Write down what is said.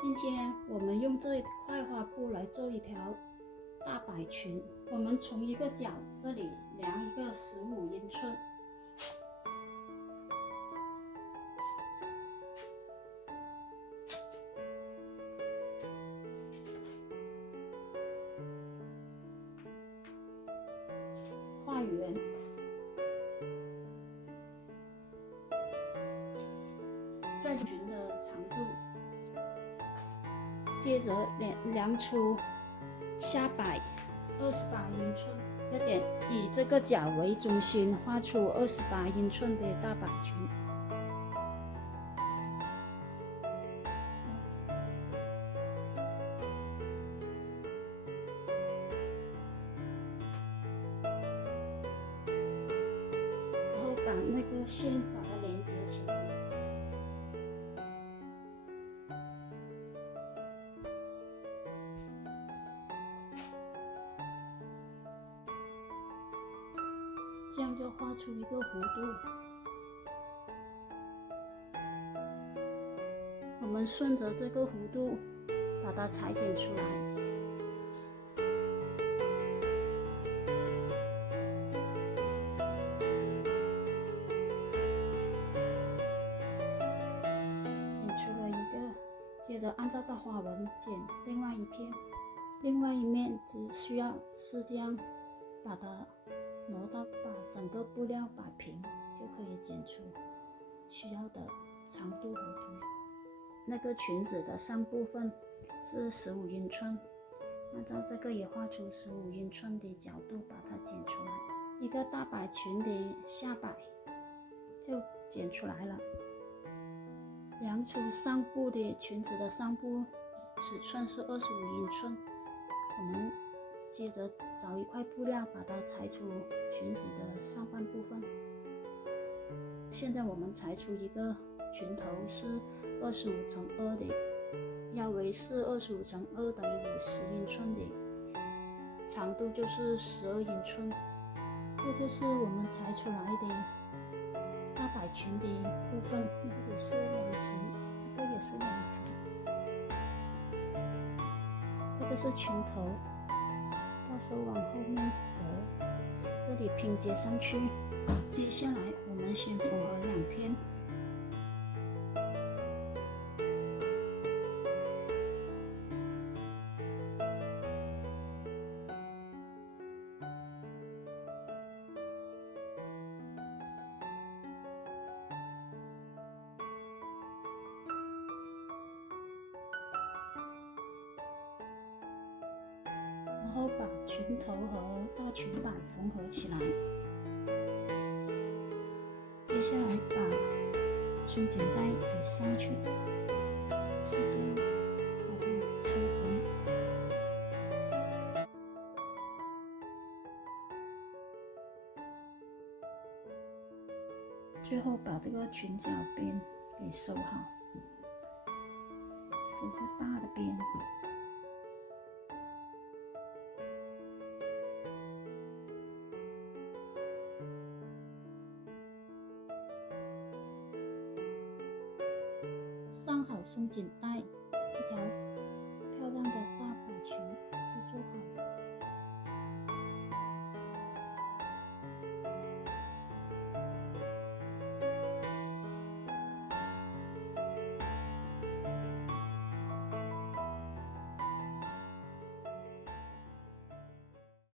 今天我们用这一块花布来做一条大摆裙。我们从一个角这里量一个15英寸，画圆，再裙的长度。接着量出下摆28英寸，要点以这个角为中心画出28英寸的大摆裙。然后把那个线把它连接起来。这样就画出一个弧度。我们顺着这个弧度把它裁剪出来。剪出了一个，接着按照大花纹剪另外一片，另外一面只需要是这样把它挪到把整个布料摆平，就可以剪出需要的长度和图。那个裙子的上部分是15英寸，按照这个也画出15英寸的角度把它剪出来。一个大摆裙的下摆就剪出来了。量出上部的裙子的上部尺寸是25英寸，我们接着找一块布料把它裁出裙子的上半部分。现在我们裁出一个裙头是25×2的，腰围是25×2等于50英寸的，长度就是12英寸。这就是我们裁出来的大摆裙的部分，这个是2层，这个也是2层。这个是裙头，到时候往后面折，这里拼接上去。接下来我们先缝合2片。然后把裙头和大裙摆缝合起来。接下来把松紧带给上去，是这样把它车缝。最后把这个裙角边给收好，收个大的边。上好松紧带，